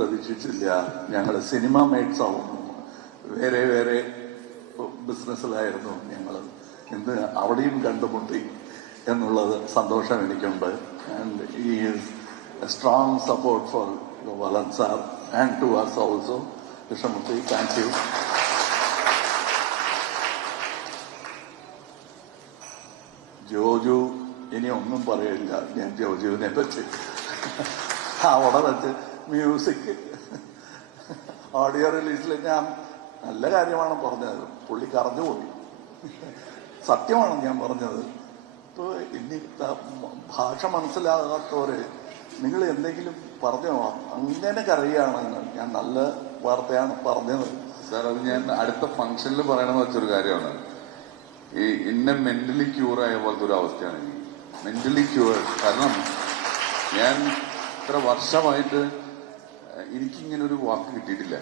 പ്രതീക്ഷിച്ചില്ല ഞങ്ങൾ cinema mates ആവുന്നു. വേറെ വേറെ ബിസിനസ്സിലായിരുന്നു ഞങ്ങൾ. ഇന്ന് അവിടെയും കണ്ടുമുട്ടി എന്നുള്ളത് സന്തോഷം എനിക്കുണ്ട്. And he is a strong support for Valan sir and to us also. Krishnamurthy, thank you. Joju ഇനി ഒന്നും പറയില്ല ഞാൻ ജോജുവിനെ പറ്റി. അവിടെ വെച്ച് മ്യൂസിക് ഓഡിയോ റിലീസിൽ ഞാൻ നല്ല കാര്യമാണ് പറഞ്ഞത്, പുള്ളി കറഞ്ഞുപോയി. സത്യമാണ് ഞാൻ പറഞ്ഞത്. ഇപ്പൊ ഇനി ഭാഷ മനസ്സിലാകാത്തവര് നിങ്ങൾ എന്തെങ്കിലും പറഞ്ഞോ, അങ്ങനെ കറിയാണെന്ന്. ഞാൻ നല്ല വാർത്തയാണ് പറഞ്ഞത് സാർ. അത് ഞാൻ അടുത്ത ഫംഗ്ഷനിൽ പറയണമെന്ന് വെച്ചൊരു കാര്യമാണ്. ഈ ഇന്നെ മെന്റലി ക്യൂർ ആയ പോലത്തെ ഒരു അവസ്ഥയാണ് എനിക്ക്. Mentally cure. കാരണം ഞാൻ ഇത്ര വർഷമായിട്ട് എനിക്കിങ്ങനെ ഒരു വാക്ക് കിട്ടിയിട്ടില്ല.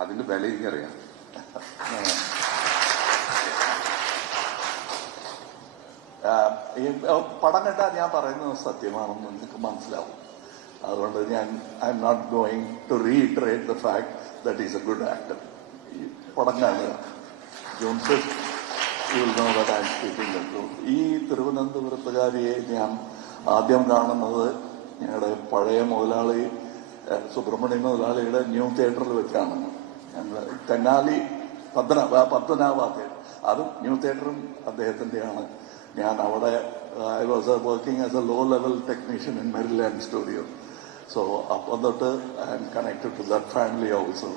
അതിന്റെ വില എനിക്കറിയാം. ഈ പടം കണ്ടാൽ ഞാൻ പറയുന്നത് സത്യമാണെന്ന് നിങ്ങൾക്ക് മനസ്സിലാവും. അതുകൊണ്ട് I'm not going to reiterate the fact that is a good actor. ഈ പടം കാണുക. June 5th you will know that I am speaking the truth. ഈ തിരുവനന്തപുരത്തുകാരിയെ ഞാൻ ആദ്യം കാണുന്നത് ഞങ്ങളുടെ പഴയ മുതലാളി സുബ്രഹ്മണ്യ മുതലാളിയുടെ ന്യൂ തിയേറ്ററിൽ വെച്ചാണ്. ഞങ്ങൾ തെന്നാലി പത്മനാഭ, അതും ന്യൂ തിയേറ്ററും അദ്ദേഹത്തിന്റെയാണ്. ഞാൻ അവിടെ I was working as a low level technician in Merryland studio. So അപ്പം തൊട്ട് I am connected to that family also.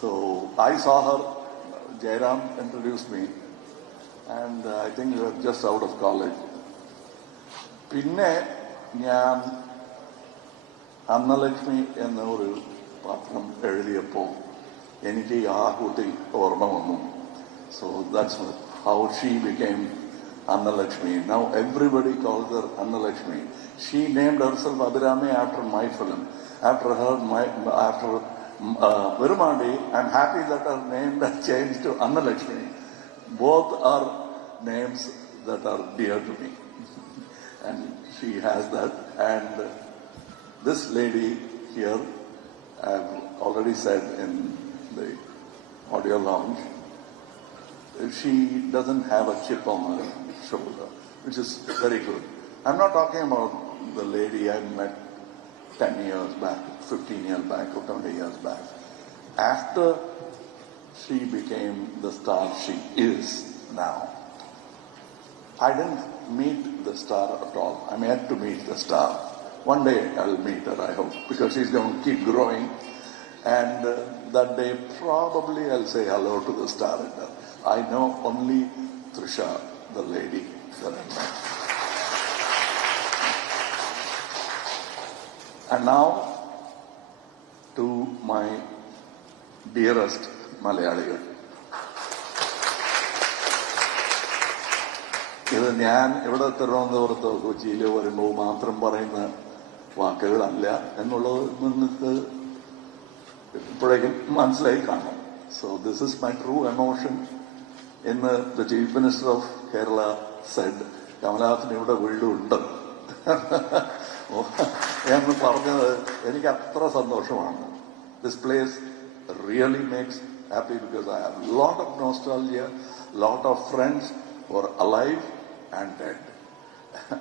So I saw her. Jairam introduced me, and I think we were just out of college. പിന്നെ ഞാൻ അന്നലക്ഷ്മി എന്ന ഒരു പാത്രം എഴുതിയപ്പോൾ എനിക്ക് ആ കുട്ടി ഓർമ്മ വന്നു. So that's how she became Annalakshmi. Now everybody calls her Annalakshmi. She named herself Abhirami after my film. After Virumandi, I'm happy that her name has changed to Annalakshmi. Both are names that are dear to me. And she has that. And this lady here, I've already said in the audio lounge, she doesn't have a chip on her shoulder, which is very good. I'm not talking about the lady I met 10 years back, 15 years back, or 20 years back. After she became the star she is now, I didn't meet the star at all. I'm yet to meet the star. One day I'll meet her, I hope, because she's going to keep growing. And that day probably I'll say hello to the star in her. I know only Trisha, the lady that I met. And now to my dearest Malayaliകൾ. ഇത് ഞാൻ ഇവിടെ തിരുവനന്തപുരത്തോ കൊച്ചിയിലോ വരുമ്പോൾ മാത്രം പറയുന്ന വാക്കുകളല്ല എന്നുള്ളത് നിങ്ങൾക്ക് ഇപ്പോഴേക്കും മനസ്സിലായി കാണും. So this is my true emotion. ഇന്ന് the Chief Minister of Kerala said, Kamal Haasan ഇവിടെ വീടുണ്ട് എന്ന് പറഞ്ഞത് എനിക്ക് അത്ര സന്തോഷമാണ്. This place really makes happy because I have a lot of nostalgia, lot of friends who are alive and dead.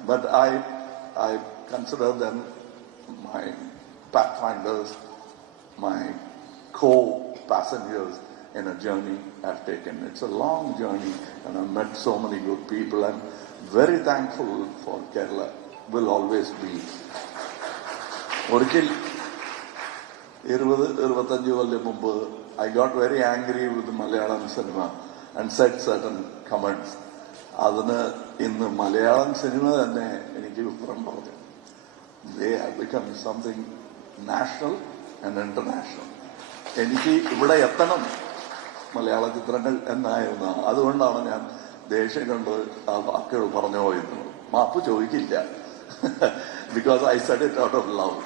But I consider them my pathfinders, my co-passengers in a journey I've taken. It's a long journey and I've met so many good people. I'm very thankful for Kerala. Will always be. ഒരിക്കൽ 20-25 കൊല്ലം മുമ്പ് I got very angry with the Malayalam cinema and said certain comments. അതിന് ഇന്ന് മലയാളം സിനിമ തന്നെ എനിക്ക് ഉത്തരം പറഞ്ഞു. They have become something national and international. എനിക്ക് ഇവിടെ എത്തണം മലയാള ചിത്രങ്ങൾ എന്നായിരുന്നു. അതുകൊണ്ടാണ് ഞാൻ ദേഷ്യം കൊണ്ട് ആ വാക്കുകൾ പറഞ്ഞു പോയിരുന്നത്. മാപ്പ് ചോദിക്കില്ല. Because I said it out of love.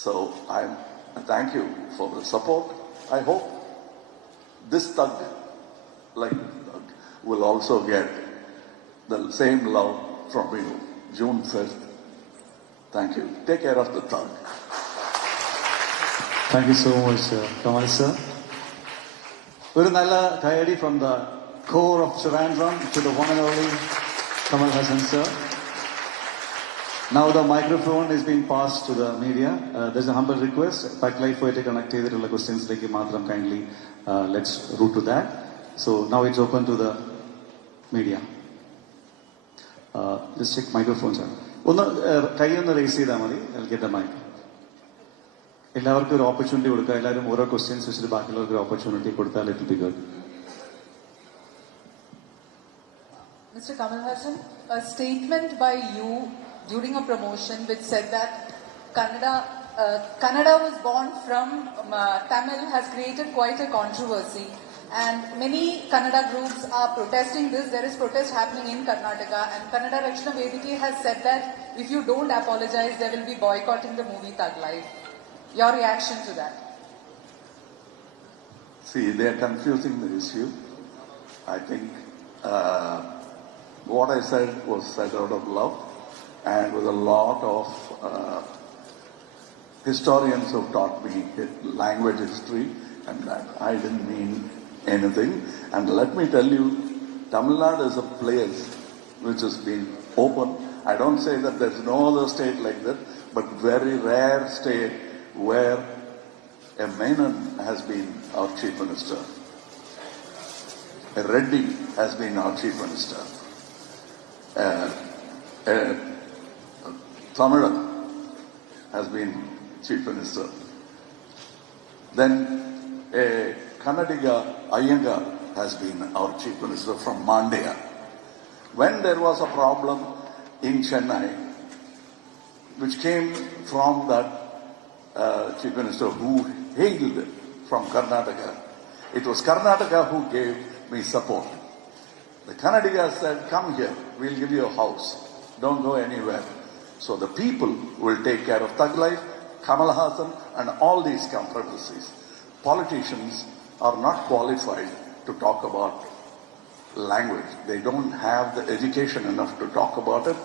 So I thank you for the support. I hope this thug, like thug, will also get the same love from you. June 5th, Thank you. Take care of the thug. Thank you so much, Kamal sir. ഒരു നല്ല കൈയടി from the core of Trivandrum to the one and only Kamal Haasan sir. Now the microphone is being passed to the media. There's a humble request. Pack Life ആയിട്ട് കണക്ട് ചെയ്തിട്ടുള്ള ക്വസ്റ്റ്യൻസിലേക്ക് മാത്രം kindly let's route to that. So now it's open to the media. Just check microphone sir. ഒന്ന് കൈ ഒന്ന് റേസ് ചെയ്താൽ മതി. I'll get the mic. എല്ലാവർക്കും ഒരു ഓപ്പർച്യൂണിറ്റി കൊടുക്കുക. എല്ലാവരും ഓരോ ക്വസ്റ്റ്യൻസ് വെച്ചിട്ട് ബാക്കിയുള്ളവർക്ക് ഒരു ഓപ്പർച്യൂണിറ്റി കൊടുത്താൽ it be good. Mr. Kamal Haasan, a statement by you during a promotion which said that Kannada was born from Tamil has created quite a controversy, and many Kannada groups are protesting this. There is protest happening in Karnataka, and Kannada Rakshana Vedike has said that if you don't apologize, they will be boycotting the movie Thug Life. Your reaction to that? See, they are confusing the issue. I think what I said was said out of love, and with a lot of historians who taught me language history, and that I didn't mean anything. And let me tell you, Tamil Nadu is a place which has been open. I don't say that there's no other state like that, but very rare state where a Menon has been our chief minister, a Reddy has been our chief minister, a Tamilan has been chief minister, then a Kannadiga Iyengar has been our chief minister from Mandya. When there was a problem in Chennai, which came from that chief minister who hailed from Karnataka, it was Karnataka who gave me support. The Kannadiga said, come here, we'll give you a house, don't go anywhere. So the people will take care of Thug Life, Kamal Haasan, and all these controversies. Politicians are not qualified to talk about language. They don't have the education enough to talk about it.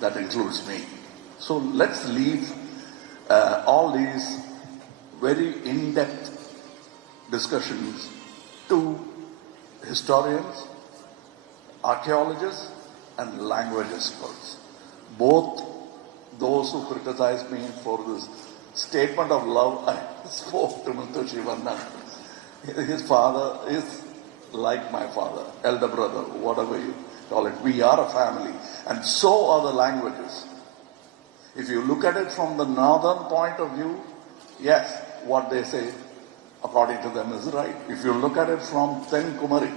That includes me. So let's leave all these very in-depth discussions to historians, archaeologists, and language experts. Both those who criticize me for this statement of love, I spoke to Mr. Shivanna. His father is like my father, elder brother, whatever you call it. We are a family, and so are the languages. If you look at it from the northern point of view, yes, what they say, according to them, is right. If you look at it from Ten Kumari,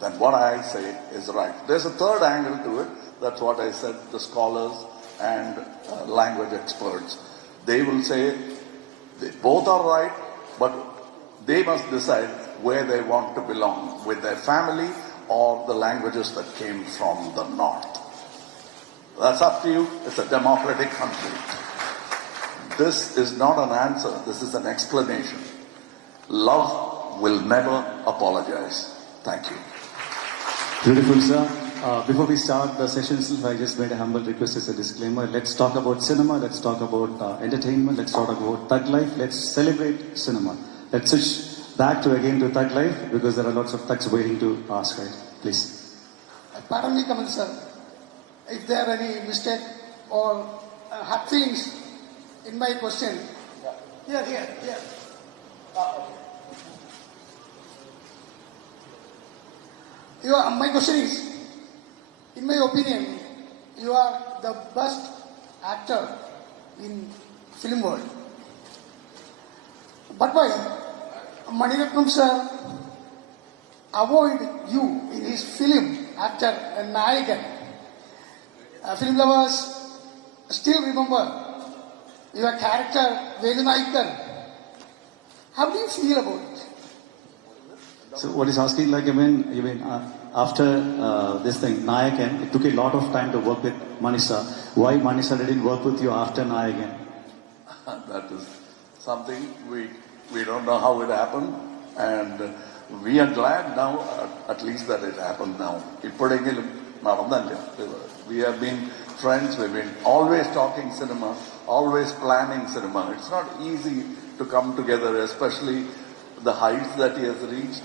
then what I say is right. There's a third angle to it. That's what I said, the scholars and language experts. They will say they both are right, but they must decide where they want to belong, with their family or the languages that came from the north. That's up to you. It's a democratic country. This is not an answer. This is an explanation. Love will never apologize. Thank you. Beautiful, sir. Before we start the sessions, I just made a humble request as a disclaimer. Let's talk about cinema. Let's talk about entertainment. Let's talk about Thug Life. Let's celebrate cinema. Let's switch back again to Thug Life, because there are lots of thugs waiting to ask, right? Please. Pardon me, Kamal sir. If there are any mistake or hard things in my question. Here. My question is, in my opinion, you are the best actor in film world. But why Maniratnam sir avoid you in his film actor and Nayakan? Film lovers still remember your character Velu Naikar. How do you feel about it? So what is asking, like, you mean after this thing, Nayakan, it took a lot of time to work with Manisha. Why Manisha didn't work with you after Nayakan? That is something we don't know how it happened, and we are glad now at least that it happened now. We have been friends. We've been always talking cinema, always planning cinema. It's not easy to come together, especially the heights that he has reached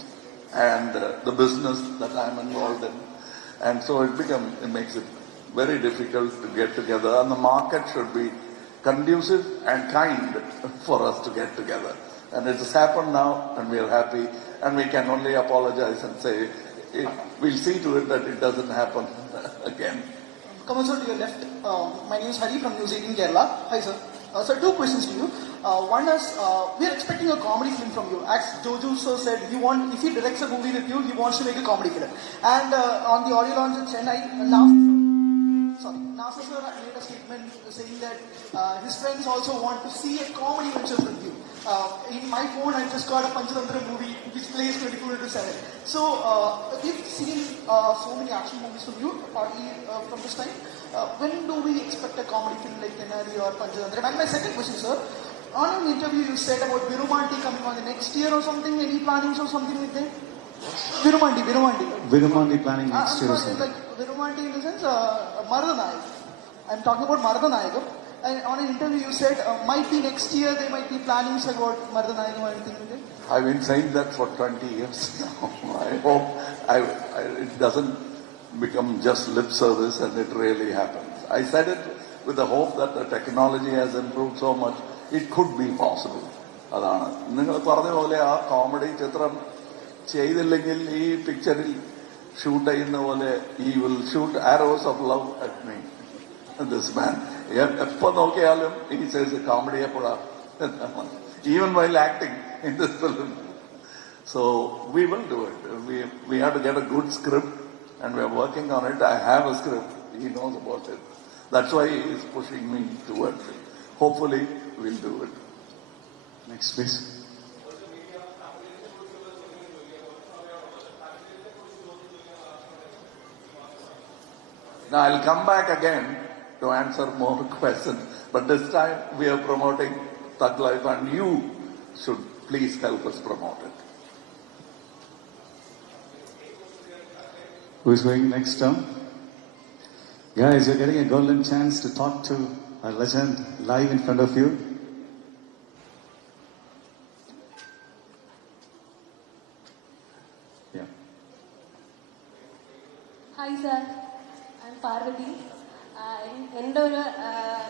and the business that I'm involved in. And so it makes it very difficult to get together. And the market should be conducive and kind for us to get together. And it has happened now, and we are happy. And we can only apologize and say, we'll see to it that it doesn't happen again. Come on, sir, to your left. My name is Hari from News 18 Kerala. Hi, sir. Sir, two questions to you. One is, we are expecting a comedy film from you. As Jojo sir said, if he directs a movie with you, he wants to make a comedy film. And on the audio launch in Chennai, Nasser sir made a statement saying that his friends also want to see a comedy venture with you. In my phone, I just got a Panchatantra movie which plays 24/7. So we've seen so many action movies from you, partly from this time. When do we expect a comedy film like Tenari or Panchatantra? And my second question, sir, on an interview you said about Virumanti coming on the next year or something. Any plannings or something like that? Virumanti. Virumandi planning next year or something. Like Virumanti in the sense, Maradanayak. I'm talking about Maradanayak. And on an interview you said, might be next year there might be plannings about Maradanayak or anything like that. I've been saying that for 20 years now. I hope it doesn't become just lip service and it really happens. I said it with the hope that the technology has improved so much, it could be possible. അതാണ് നിങ്ങൾ പറഞ്ഞ പോലെ ആ കോമഡി ചിത്രം ചെയ്തില്ലെങ്കിൽ ഈ പിക്ചറിൽ ഷൂട്ട് ചെയ്യുന്ന പോലെ he will shoot arrows of love at me this man എപ്പോ നോക്കിയാലും ഈ സൈസ് കോമഡി എപ്പോഴാ even while acting in this film. So we will do it. We have to get a good script and we are working on it. I have a script. He knows about it. That's why he is pushing me towards it. Hopefully we'll do it. Next, please. Now I'll come back again to answer more questions, but this time we are promoting Thug Life and you should please help us promote it. Who is going next? Guys, you're getting a golden chance to talk to a legend live in front of you. Yeah. Hi sir, I'm Parvati. എൻ്റെ ഒരു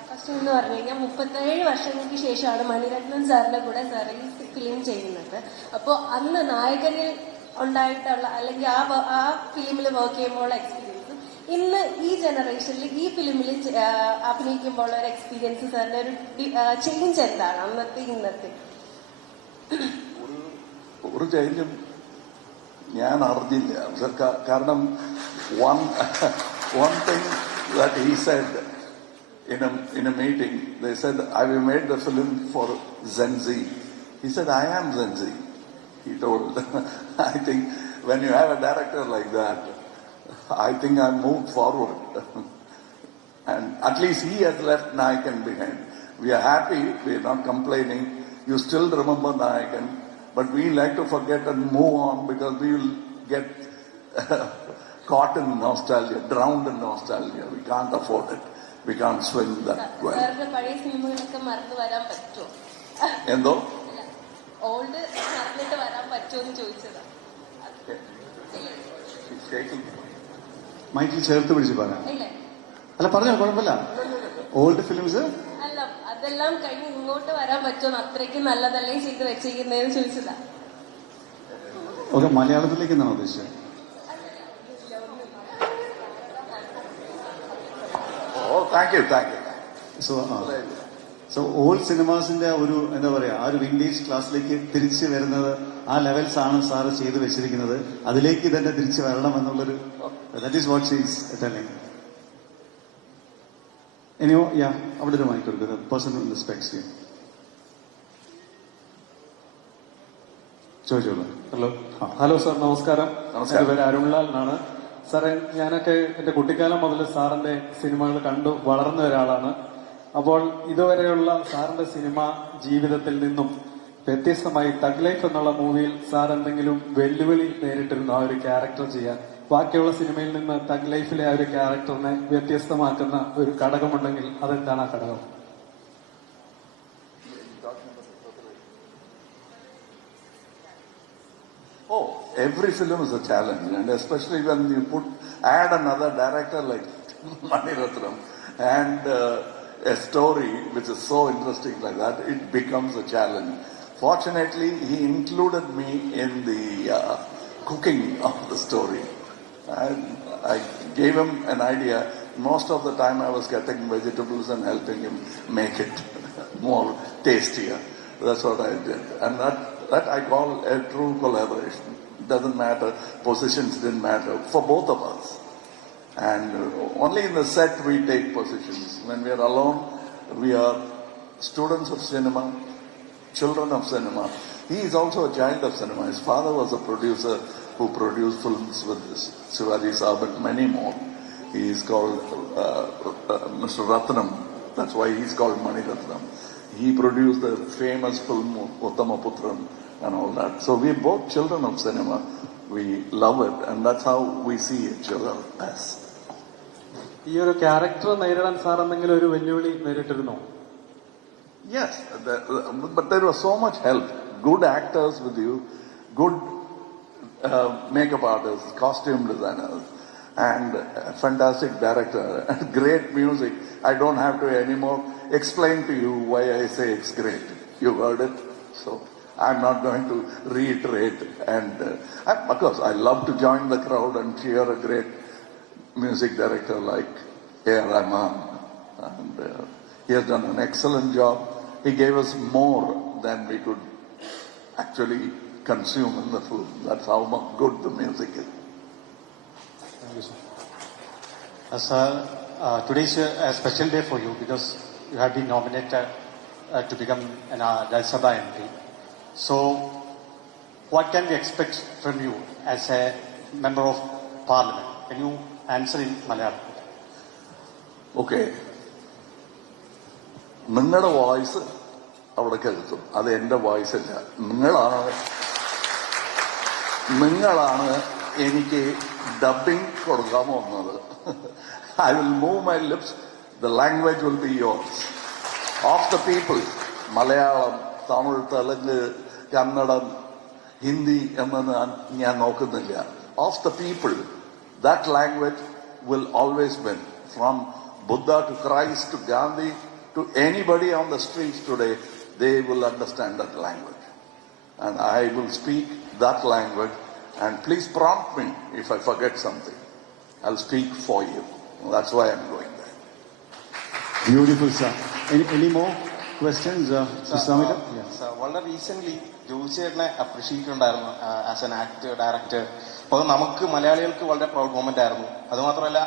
ക്വസ്റ്റ്യൻ എന്ന് പറഞ്ഞു കഴിഞ്ഞാൽ 37 വർഷങ്ങൾക്ക് ശേഷമാണ് മണിരത്നം സാറിന്റെ കൂടെ സാർ ഈ ഫിലിം ചെയ്യുന്നത്. അപ്പോൾ അന്ന് നായകനിൽ ഉണ്ടായിട്ടുള്ള അല്ലെങ്കിൽ ആ ഫിലിമിൽ വർക്ക് ചെയ്യുമ്പോൾ എക്സ്പീരിയൻസും ഇന്ന് ഈ ജനറേഷനിൽ ഈ ഫിലിമിൽ അഭിനയിക്കുമ്പോൾ ഒരു എക്സ്പീരിയൻസ് സാറിന്റെ ഒരു ചേഞ്ച് എന്താണ് അന്നത്തെ ഇന്നത്തെ? ഒരു ചേഞ്ചും ഞാൻ അറിഞ്ഞില്ല. കാരണം one thing that he said in a meeting, they said, "I have made the film for Gen Z." He said, "I am Gen Z." He told. I think when you have a director like that, I think I moved forward. And at least he has left Nayakan behind. We are happy, we are not complaining. You still remember Nayakan, but we like to forget and move on because we will get caught in nostalgia, drowned in nostalgia. We can't afford it. We can't swim that well. സാറിന്റെ പഴയ സിനിമകളൊക്കെ മറന്നു വരാൻ പറ്റുമോ? എന്തോ ഓൾഡ് മറന്നിട്ട് വരാൻ പറ്റുമോ എന്ന് ചോദിച്ചതാ. മൈക്കിൽ ചേർത്ത് പിടിച്ച് പറയാം. ഇല്ലേ? അല്ല പറഞ്ഞോ, കുഴപ്പമില്ല. ഓൾഡ് ഫിലിംസ് അല്ല, അതെല്ലാം കഴിഞ്ഞ് ഇങ്ങോട്ട് വരാൻ പറ്റുമോ? അത്രയ്ക്ക് നല്ലതല്ലേ ചെയ്ത് വെച്ചിരിക്കുന്നതെന്ന് ചോദിച്ചതാ. ഓക്കെ, മലയാളത്തിലേക്ക് എന്നാണ് ഉദ്ദേശിച്ചത്? thank you. സോ ഓൾഡ് സിനിമാസിന്റെ ഒരു എന്താ പറയാ ആ ഒരു വിന്റേജ് ക്ലാസ്സിലേക്ക് തിരിച്ചു വരുന്നത്, ആ ലെവൽസ് ആണ് സാറ് ചെയ്തു വെച്ചിരിക്കുന്നത്. അതിലേക്ക് തന്നെ തിരിച്ചു വരണം എന്നുള്ളൊരു that is what she is telling. എനിയോ യാ അവിടെ ഒരു മൈക്ക് കൊടുക്കുക, പേഴ്സൺ ഇൻ ദി സ്പെക്സ്. ചോദിച്ചോളൂ. ഹലോ സാർ, നമസ്കാരം. നമസ്കാരം. എൻ്റെ പേര് അരുൺലാൽ എന്നാണ്. സാറേ, ഞാനൊക്കെ എന്റെ കുട്ടിക്കാലം മുതൽ സാറിന്റെ സിനിമകൾ കണ്ടു വളർന്ന ഒരാളാണ്. അപ്പോൾ ഇതുവരെയുള്ള സാറിന്റെ സിനിമ ജീവിതത്തിൽ നിന്നും വ്യത്യസ്തമായി തഗ് ലൈഫ് എന്നുള്ള മൂവിയിൽ സാർ എന്തെങ്കിലും വെല്ലുവിളി നേരിട്ടിരുന്നു ആ ഒരു ക്യാരക്ടർ ചെയ്യാൻ? ബാക്കിയുള്ള സിനിമയിൽ നിന്ന് തഗ് ലൈഫിലെ ആ ഒരു ക്യാരക്ടറിനെ വ്യത്യസ്തമാക്കുന്ന ഒരു ഘടകമുണ്ടെങ്കിൽ അതെന്താണ് ആ ഘടകം? Oh, every film is a challenge, and especially when you add another director like Mani Ratnam and a story which is so interesting like that, it becomes a challenge. Fortunately, he included me in the cooking of the story. I gave him an idea. Most of the time I was cutting vegetables and helping him make it more tastier. That's what I did. And that I call a true collaboration. Doesn't matter, positions didn't matter for both of us. And only in the set we take positions. When we are alone, we are students of cinema, children of cinema. He is also a child of cinema. His father was a producer who produced films with Shivaji Saab and many more. He is called Mr. Ratnam. That's why he is called Mani Ratnam. He produced the famous film Uttamaputram and all that. So we are both children of cinema. We love it, and that's how we see each other as. ഈ ഒരു ക്യാരക്ടർ നേരിടാൻ സാർ എന്തെങ്കിലും ഒരു വെല്ലുവിളി നേരിട്ടിരുന്നോ? Yes, but there was so much help. Good actors with you, good makeup artists, costume designers, and a fantastic director, and great music. I don't have to anymore explain to you why I say it's great. You heard it, so I'm not going to reiterate. And of course, I love to join the crowd and cheer a great music director like A.R. Rahman. And he has done an excellent job. He gave us more than we could actually consume in the film. That's how good the music is. Thank you, sir. Sir, today is a special day for you because you have been nominated to become an Rajya Sabha MP. So, what can we expect from you as a member of Parliament? Can you answer in Malayalam? Okay. നിങ്ങളുടെ വോയിസ് അവിടെ കേൾക്കും. അത് എൻ്റെ വോയിസ് അല്ല. നിങ്ങളാണ് എനിക്ക് ഡബിങ് കൊടുക്കാൻ പോകുന്നത്. I will move my lips. The language will be yours. Of the people, Malayalam, തമിഴ്, തെലുങ്ക്, കന്നഡം, ഹിന്ദി എന്ന് ഞാൻ നോക്കുന്നില്ല. Of the people, that language will always win. From Buddha to Christ to Gandhi to anybody on the streets today, they will understand that language. And I will speak that language. And please prompt me if I forget something. I'll speak for you. That's why I'm going there. Beautiful, sir. Any more questions, Mr. Samita? Sir, വളരെ റീസെന്റ് ജോസിയേട്ടനെ അപ്രീഷിയേറ്റ് ഉണ്ടായിരുന്നു as an actor, director. അപ്പോൾ അത് നമുക്ക് മലയാളികൾക്ക് വളരെ proud moment ആയിരുന്നു. അതുമാത്രമല്ല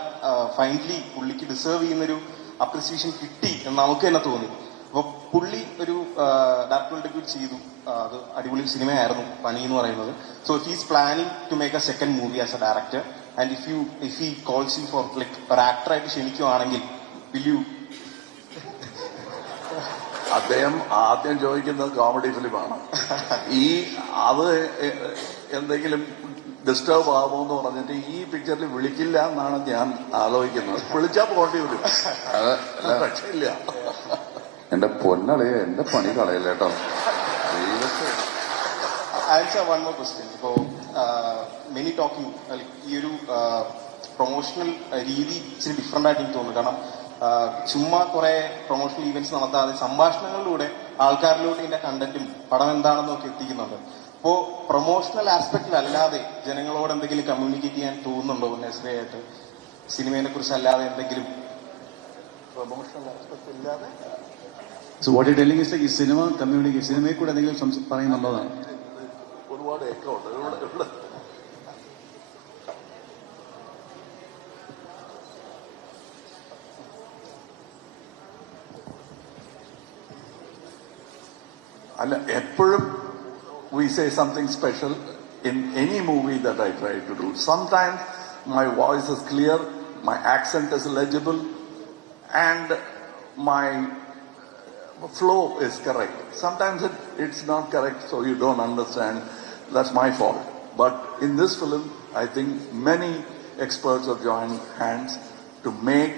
ഫൈനലി പുള്ളിക്ക് ഡിസേർവ് ചെയ്യുന്നൊരു അപ്രിസിയേഷൻ കിട്ടി എന്ന് നമുക്ക് തന്നെ തോന്നി. അപ്പോൾ പുള്ളി ഒരു ഡയറക്ടർ ഡെബ്യൂട്ട് ചെയ്തു. അത് അടിപൊളി സിനിമയായിരുന്നു പണി എന്ന് പറയുന്നത്. So if is planning to make a second movie as a director and if he calls you for like ഒരു ആക്ടറായിട്ട് ക്ഷണിക്കുവാണെങ്കിൽ വിൽ യു? അദ്ദേഹം ആദ്യം ചോദിക്കുന്നത് കോമഡി ഫിലിമാണ്. അത് എന്തെങ്കിലും ഡിസ്റ്റർബ് ആവുമെന്ന് പറഞ്ഞിട്ട് ഈ പിക്ചറിൽ വിളിക്കില്ല എന്നാണ് ഞാൻ ആലോചിക്കുന്നത്. വിളിച്ചാൽ പോകേണ്ടി വരും. രക്ഷയില്ല. എന്റെ പൊന്നളിയ എന്റെ പണി കളയല്ലേ കേട്ടോ. One more question. ഇപ്പോ മെനി ടോക്കിംഗ് ഈ ഒരു പ്രൊമോഷണൽ രീതി ഇച്ചിരി ഡിഫറെന്റ് ആയിട്ട് എനിക്ക് തോന്നുന്നു. കാരണം ചുമ്മാ കുറെ പ്രൊമോഷണൽ ഈവന്റ്സ് നടത്താതെ സംഭാഷണങ്ങളിലൂടെ ആൾക്കാരിലൂടെ ഇതിന്റെ കണ്ടന്റും പടം എന്താണെന്നും ഒക്കെ എത്തിക്കുന്നുണ്ട്. അപ്പോ പ്രൊമോഷണൽ ആസ്പെക്റ്റിൽ അല്ലാതെ ജനങ്ങളോട് എന്തെങ്കിലും കമ്മ്യൂണിക്കേറ്റ് ചെയ്യാൻ തോന്നുന്നുണ്ടോ നെസ്രിയായിട്ട്? സിനിമയെ കുറിച്ച് അല്ലാതെ എന്തെങ്കിലും പ്രൊമോഷണൽ ആസ്പെക്ട് ഇല്ലാതെ? So what you're telling is like cinema community, സിനിമയെ കൂടെ എന്തെങ്കിലും പറയുന്നുള്ളതാണ്. ഒരുപാട് എക്കോ ഉണ്ട് ഇവിടെ. അല്ല, എപ്പോഴും we say something special in any movie that I try to do. Sometimes my voice is clear, my accent is legible, and my flow is correct. Sometimes it's not correct, so you don't understand. That's my fault. But in this film, I think many experts have joined hands to make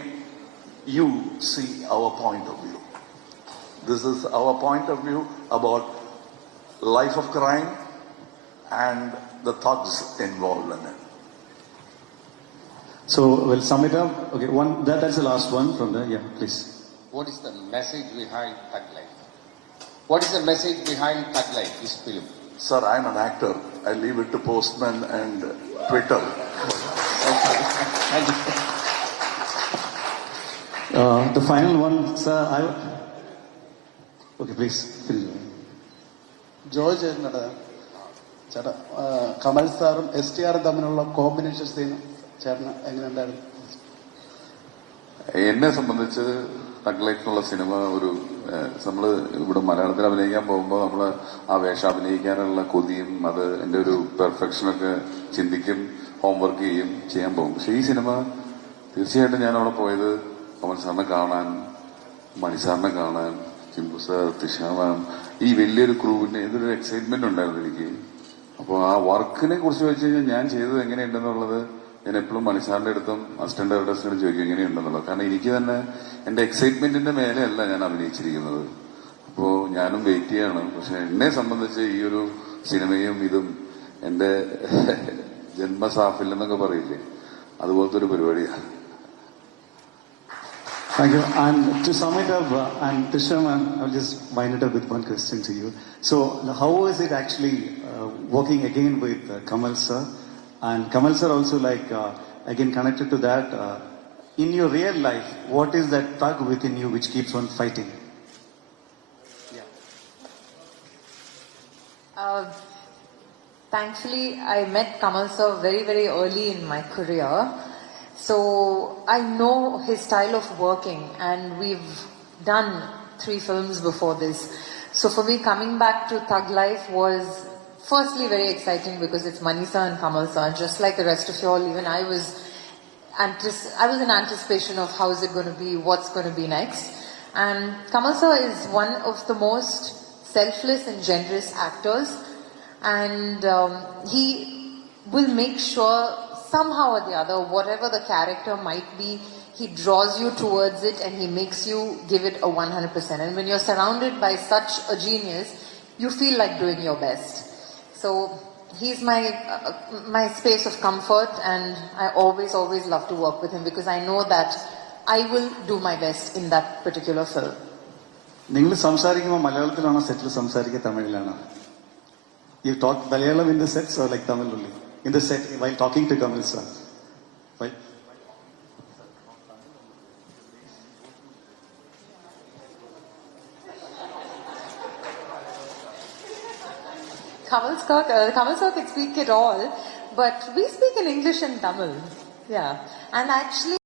you see our point of view. This is our point of view about life of crime and the thugs involved in it. So we'll sum it up. Okay, that's the last one from there. Yeah, please. What is the message behind Thug Life? What is the message behind Thug Life, this film? Sir, I'm an actor. I leave it to postmen and Twitter. Thank you. The final one, sir. Okay, please. Joy ചേട്ടനോട് ചേട്ടാ കമൽ സാറും STR തമ്മിലുള്ള combination scene ചേട്ടന് എങ്ങനെയുണ്ടായിരുന്നു? എന്നെ സംബന്ധിച്ച് thug life എന്നുള്ള സിനിമ ഒരു നമ്മൾ ഇവിടെ മലയാളത്തിൽ അഭിനയിക്കാൻ പോകുമ്പോൾ നമ്മൾ ആ വേഷം അഭിനയിക്കാനുള്ള കൊതിയും അത് എൻ്റെ ഒരു പെർഫെക്ഷനൊക്കെ ചിന്തിക്കും, ഹോംവർക്ക് ചെയ്യാൻ പോകും. പക്ഷെ ഈ സിനിമ തീർച്ചയായിട്ടും ഞാൻ അവിടെ പോയത് കമൽ സാറിനെ കാണാൻ, മണി സാറിനെ കാണാൻ, ചിമ്പു സാർ, തിഷ മാം, ഈ വലിയൊരു ക്രൂവിന് ഇതൊരു എക്സൈറ്റ്മെന്റ് ഉണ്ടായിരുന്നു എനിക്ക്. അപ്പോൾ ആ വർക്കിനെ കുറിച്ച് വെച്ച് കഴിഞ്ഞാൽ ഞാൻ ചെയ്തത് എങ്ങനെയുണ്ടെന്നുള്ളത് ഞാൻ എപ്പോഴും മണിസാറിന്റെ അടുത്തും അസിസ്റ്റന്റ് ഡയറക്ടേഴ്സിനോട് ചോദിക്കും എങ്ങനെയുണ്ടെന്നുള്ളത്. കാരണം എനിക്ക് തന്നെ എന്റെ എക്സൈറ്റ്മെന്റിന്റെ മേലെയല്ല ഞാൻ അഭിനയിച്ചിരിക്കുന്നത്. അപ്പോ ഞാനും വെയിറ്റ് ചെയ്യാണ്. പക്ഷെ എന്നെ സംബന്ധിച്ച് ഈ ഒരു സിനിമയും ഇതും എന്റെ ജന്മസാഫിൽ എന്നൊക്കെ പറയില്ലേ, അതുപോലത്തെ ഒരു പരിപാടിയാണ്. Thank you. And to sum it up, and Tisha ma'am, I'll just wind it up with one question to you. So, how is it actually working again with Kamal sir? And Kamal sir also again connected to that, in your real life, what is that thug within you which keeps on fighting? Thankfully, I met Kamal sir very, very early in my career. So I know his style of working, and we've done 3 films before this. So for me, coming back to Thug Life was firstly very exciting because it's Mani sir and Kamal sir. Just like the rest of you all, even I was in anticipation of how is it going to be, what's going to be next. And Kamal sir is one of the most selfless and generous actors, and he will make sure somehow or the other, whatever the character might be, he draws you towards it and he makes you give it a 100%. And when you're surrounded by such a genius, you feel like doing your best. So he's my space of comfort, and I always love to work with him because I know that I will do my best in that particular film. നിങ്ങൾ സംസാരിക്കുമ്പോൾ മലയാളത്തിലാണോ സെറ്റിൽ സംസാരിക്കുക, തമിഴിലാണോ? You talk Malayalam in the sets or like Tamil only? In the set, while talking to Kamal sir. Right? Kamal sir can speak it all, but we speak in English and Tamil. Yeah. And actually